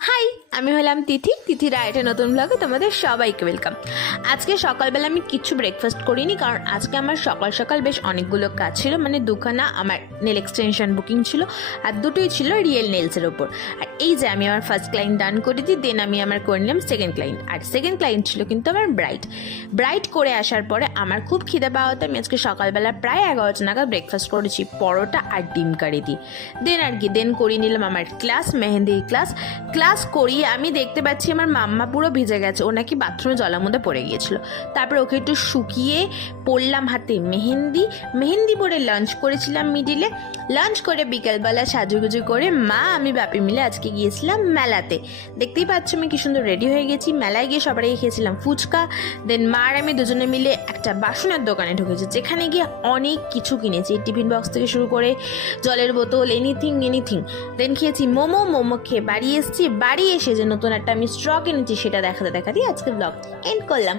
High, আমি হলাম তিথি রাইটের নতুন ব্লগে তোমাদের সবাইকে ওয়েলকাম। আজকে সকালবেলা আমি কিছু ব্রেকফাস্ট করিনি, কারণ আজকে আমার সকাল সকাল বেশ অনেকগুলো কাজ ছিল। মানে দুখানা আমার নেল এক্সটেনশন বুকিং ছিল, আর দুটোই ছিল রিয়েল নেলসের ওপর। আর এই যে আমি আমার ফার্স্ট ক্লায়েন্ট ডান করে দিই, দেন আমি আমার করে নিলাম সেকেন্ড ক্লায়েন্ট। আর সেকেন্ড ক্লায়েন্ট ছিল কিন্তু আমার ব্রাইট করে আসার পরে আমার খুব খিদে পাওয়াতে আমি আজকে সকালবেলা প্রায় 11টা নাগাদ ব্রেকফাস্ট করেছি, পরোটা আর ডিম কারি দিই। দেন করিয়ে নিলাম আমার মেহেন্দির ক্লাস করিয়ে আমি দেখতে পাচ্ছি আমার মাম্মা পুরো ভিজে গেছে, ও নাকি বাথরুমে জলের মধ্যে পড়ে গিয়েছিল। তারপর ওকে একটু শুকিয়ে পরলাম হাতে মেহেন্দি পরে লাঞ্চ করেছিলাম মিডিলে। লাঞ্চ করে বিকালবেলা সাজুগুজু করে মা আমি বাপি মিলে আজকে গিয়েছিলাম মেলাতে। দেখতেই পাচ্ছ আমি কি সুন্দর রেডি হয়ে গেছি। মেলায় গিয়ে সবাই খেয়েছিলাম ফুচকা। দেন মা আর আমি দুজনে মিলে একটা বাসনের দোকানে ঢুকেছি, যেখানে গিয়ে অনেক কিছু কিনেছি, টিফিন বক্স থেকে শুরু করে জলের বোতল, এনিথিং। দেন খেয়েছি মোমো খেয়ে বাড়ি এসেছি। বাড়ি এসে যে নতুন একটা আমি স্ট্র কিনেছি সেটা দেখাতে আজকে ব্লগ এন্ড করলাম।